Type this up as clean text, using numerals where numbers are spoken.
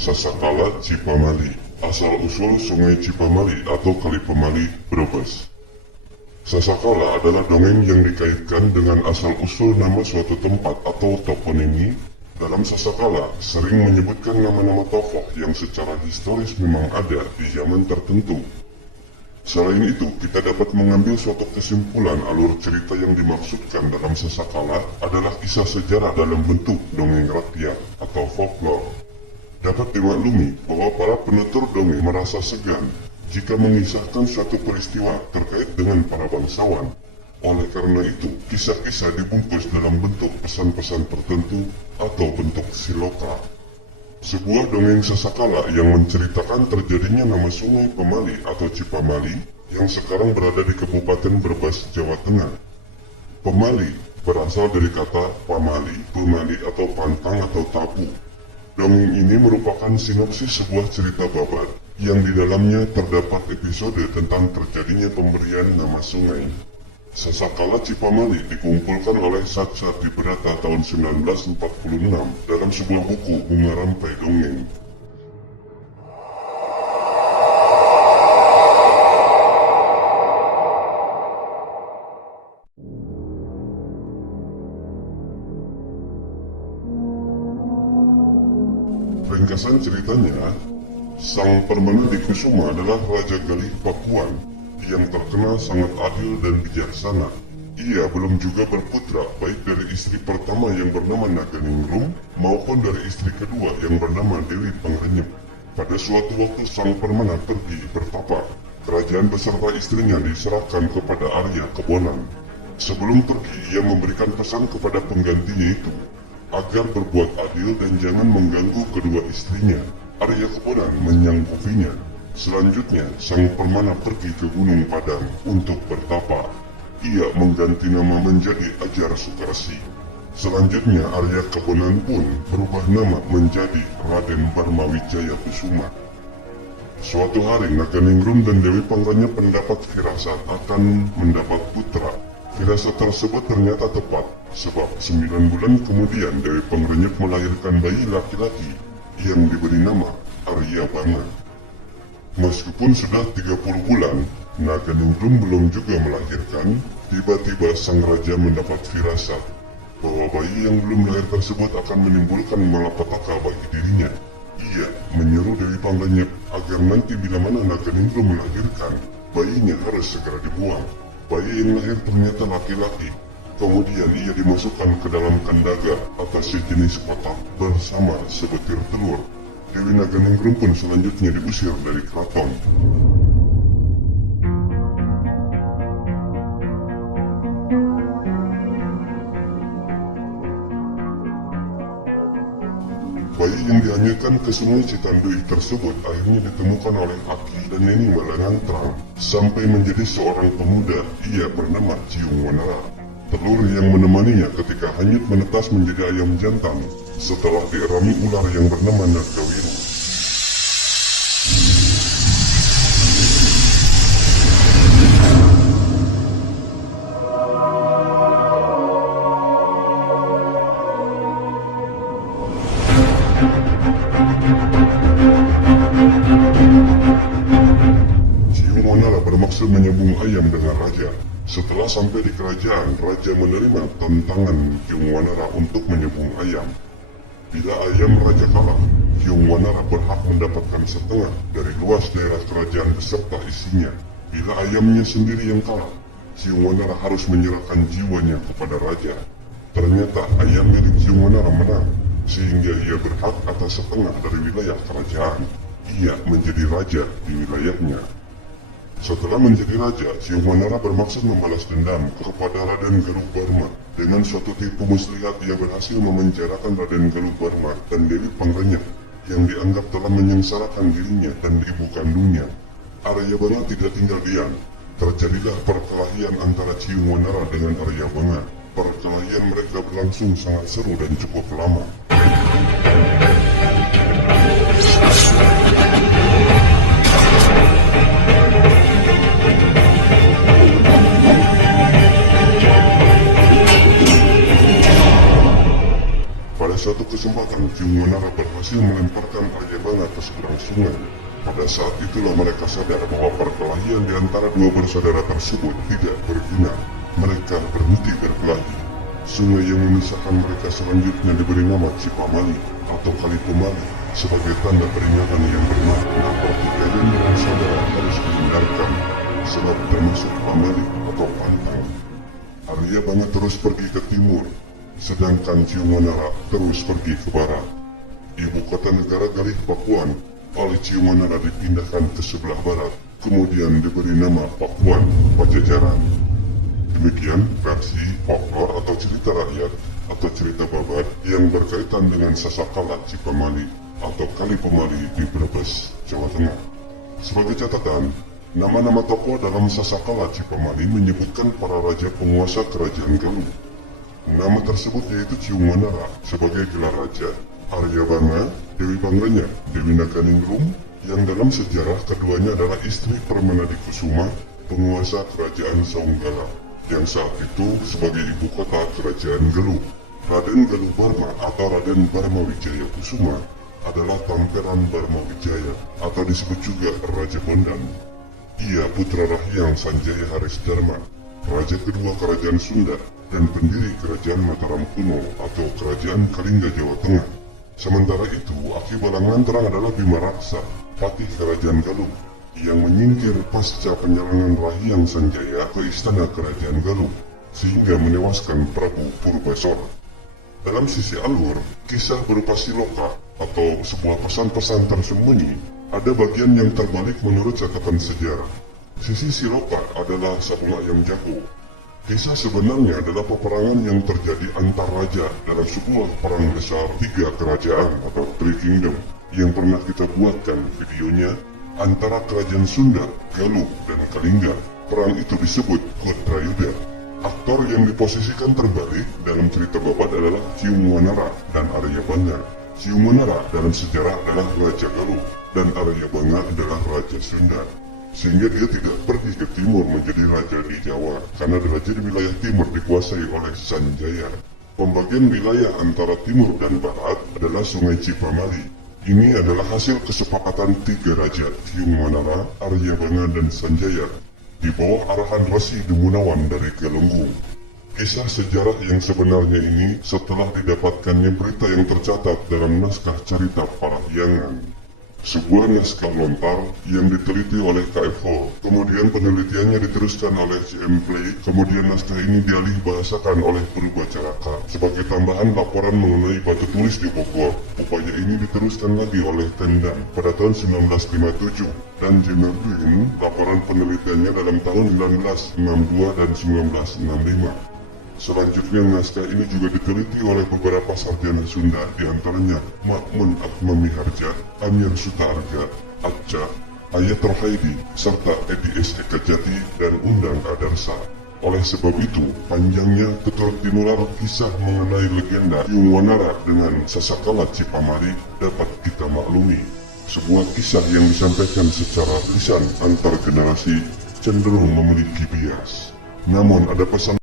Sasakala Cipamali, asal-usul Sungai Cipamali atau Kali Pemali, Brebes. Sasakala adalah dongeng yang dikaitkan dengan asal-usul nama suatu tempat atau toponimi. Dalam Sasakala sering menyebutkan nama-nama tokoh yang secara historis memang ada di zaman tertentu. Selain itu, kita dapat mengambil suatu kesimpulan alur cerita yang dimaksudkan dalam Sasakala adalah kisah sejarah dalam bentuk dongeng rakyat atau folklore. Dapat dimaklumi bahwa para penutur dongeng merasa segan jika mengisahkan suatu peristiwa terkait dengan para bangsawan. Oleh karena itu, kisah-kisah dibungkus dalam bentuk pesan-pesan tertentu atau bentuk siloka. Sebuah dongeng Sasakala yang menceritakan terjadinya nama Sungai Pemali atau Cipamali yang sekarang berada di Kabupaten Brebes, Jawa Tengah. Pemali berasal dari kata pamali, pemali atau pantang atau tabu. Dongeng ini merupakan sinopsis sebuah cerita babat yang di dalamnya terdapat episode tentang terjadinya pemberian nama sungai. Sasakala Cipamali dikumpulkan oleh Satsati Brata tahun 1946 dalam sebuah buku Bunga Rampai Dongeng. Ringkasan ceritanya, Sang Permana di Kusuma adalah Raja Galih Pakuan yang terkenal sangat adil dan bijaksana. Ia belum juga berputra baik dari istri pertama yang bernama Naganingrum maupun dari istri kedua yang bernama Dewi Pangrenyep. Pada suatu waktu Sang Permana pergi bertapa. Kerajaan beserta istrinya diserahkan kepada Arya Kebonan. Sebelum pergi, ia memberikan pesan kepada penggantinya itu agar berbuat adil dan jangan mengganggu kedua istrinya. Arya Kebonan menyanggupinya. Selanjutnya, Sang Permana pergi ke Gunung Padang untuk bertapa. Ia mengganti nama menjadi Ajar Sukarsi. Selanjutnya, Arya Kebonan pun berubah nama menjadi Raden Barmawijaya Kusuma. Suatu hari, Naganingrum dan Dewi Pangrenyep mendapat firasat akan mendapat putra. Firasat tersebut ternyata tepat, sebab 9 bulan kemudian Dewi Pangrenyep melahirkan bayi laki-laki yang diberi nama Arya Banga. Meskipun sudah 30 bulan, Naganingrum belum juga melahirkan, tiba-tiba sang raja mendapat firasat bahwa bayi yang belum lahir tersebut akan menimbulkan malapetaka bagi dirinya. Ia menyuruh Dewi Pangrenyep agar nanti bila mana Naganingrum melahirkan, bayinya harus segera dibuang. Bayi yang lahir ternyata laki-laki. Kemudian ia dimasukkan ke dalam kandaga atau sejenis kotak bersama sebutir telur. Dewi Naganingrum pun selanjutnya diusir dari keraton. Bayi yang dihanyutkan ke sungai Citandui tersebut akhirnya ditemukan oleh Aki dan Neni Malangantrang. Sampai menjadi seorang pemuda, ia bernama Ciung Wanara. Telur yang menemaninya ketika hanyut menetas menjadi ayam jantan setelah dierami ular yang bernama Nagawiru. Ciung Wanara bermaksud menyambung ayam dengan raja. Setelah sampai di kerajaan, raja menerima tantangan Ciung Wanara untuk menyambung ayam. Bila ayam raja kalah, Ciung Wanara berhak mendapatkan setengah dari luas daerah kerajaan beserta isinya. Bila ayamnya sendiri yang kalah, Ciung Wanara harus menyerahkan jiwanya kepada raja. Ternyata ayam milik Ciung Wanara menang, sehingga ia berhak atas setengah dari wilayah kerajaan. Ia menjadi raja di wilayahnya. Setelah menjadi raja, Ciung Wanara bermaksud membalas dendam kepada Raden Galubarma. Dengan suatu tipu muslihat, ia berhasil memenjarakan Raden Galubarma dan Dewi Pangrenyep yang dianggap telah menyengsarakan dirinya dan ibu kandungnya. Arya Banga tidak tinggal diam. Terjadilah perkelahian antara Ciung Wanara dengan Arya Banga. Perkelahian mereka berlangsung sangat seru dan cukup lama. Pada suatu kesempatan, Ciung Wanara berhasil melemparkan Arya Banga tengah ke seberang sungai. Pada saat itulah mereka sadar bahwa perkelahian di antara dua bersaudara tersebut tidak berguna. Mereka berhenti berkelahi. Sungai yang memisahkan mereka selanjutnya diberi nama Cipamali atau Kali Pemali sebagai tanda peringatan yang bermakna pertikaian dengan saudara harus dihindarkan, sebab termasuk pamali atau pantang. Arya Banga terus pergi ke timur, sedangkan Ciumanara terus pergi ke barat. Ibu kota negara Galih Pakuan oleh Ciumanara dipindahkan ke sebelah barat, kemudian diberi nama Pakuan Pajajaran. Demikian versi folklor atau cerita rakyat atau cerita babat yang berkaitan dengan Sasakala Cipamali atau Kali Pemali di Brebes, Jawa Tengah. Sebagai catatan, nama-nama tokoh dalam Sasakala Cipamali menyebutkan para raja penguasa kerajaan Galuh. Nama tersebut yaitu Ciumanara sebagai gelar raja, Arya Banga, Dewi Bangganya, Dewi Naganingrum, yang dalam sejarah keduanya adalah istri Permanadi Kusuma, penguasa kerajaan Saunggala, yang saat itu sebagai ibu kota kerajaan Galuh. Raden Galuh Barma atau Raden Barma Wijaya Kusuma adalah Tamperan Barma Wijaya atau disebut juga Raja Bondan. Ia putra Rahyang Sanjaya Haris Dharma, raja kedua kerajaan Sunda dan pendiri kerajaan Mataram kuno atau kerajaan Kalingga Jawa Tengah. Sementara itu, Aki Balangan Terang adalah Bima Raksa, patih kerajaan Galuh, yang menyingkir pasca penyerangan Rahyang Sanjaya ke istana kerajaan Galuh, sehingga menewaskan Prabu Purbasora. Dalam sisi alur, kisah berupa siloka atau sebuah pesan-pesan tersembunyi ada bagian yang terbalik menurut catatan sejarah. Sisi siloka adalah sabung ayam jago. Kisah sebenarnya adalah peperangan yang terjadi antar raja dalam sebuah perang besar tiga kerajaan atau Three Kingdom yang pernah kita buatkan videonya antara kerajaan Sunda, Galuh, dan Kalingga. Perang itu disebut Kodrayuda. Aktor yang diposisikan terbalik dalam cerita babat adalah Ciumanara dan Arya Banga. Ciumanara dalam sejarah adalah Raja Galuh dan Arya Banga adalah Raja Sunda. Sehingga dia tidak pergi ke timur menjadi raja di Jawa karena raja di wilayah timur dikuasai oleh Sanjaya. Pembagian wilayah antara timur dan barat adalah Sungai Cipamali. Ini adalah hasil kesepakatan tiga raja, Ciumanara, Arya Banga, dan Sanjaya, di bawah arahan Resi Demunawan dari Galunggung. Kisah sejarah yang sebenarnya ini setelah didapatkannya berita yang tercatat dalam naskah cerita Parahyangan, sebuah naskah lontar yang diteliti oleh KFO, kemudian penelitiannya diteruskan oleh CM Play, kemudian naskah ini dialih bahasakan oleh Purbacaraka sebagai tambahan laporan mengenai batu tulis di Bogor. Upaya ini diteruskan lagi oleh Tendang pada tahun 1957 dan Jemerduin laporan penelitiannya dalam tahun 1962 dan 1965. Selanjutnya naskah ini juga diteliti oleh beberapa sarjana Sunda, diantaranya Makmun Atmamiharja, Amir Sutarga, Atca, Ayat Rohaidi, serta Edi S. Ekajati dan Undang Adarsa. Oleh sebab itu, panjangnya keturut tinular kisah mengenai legenda Ciumanara dengan Sasakala Cipamali dapat kita maklumi. Sebuah kisah yang disampaikan secara lisan antar generasi cenderung memiliki bias. Namun ada pesan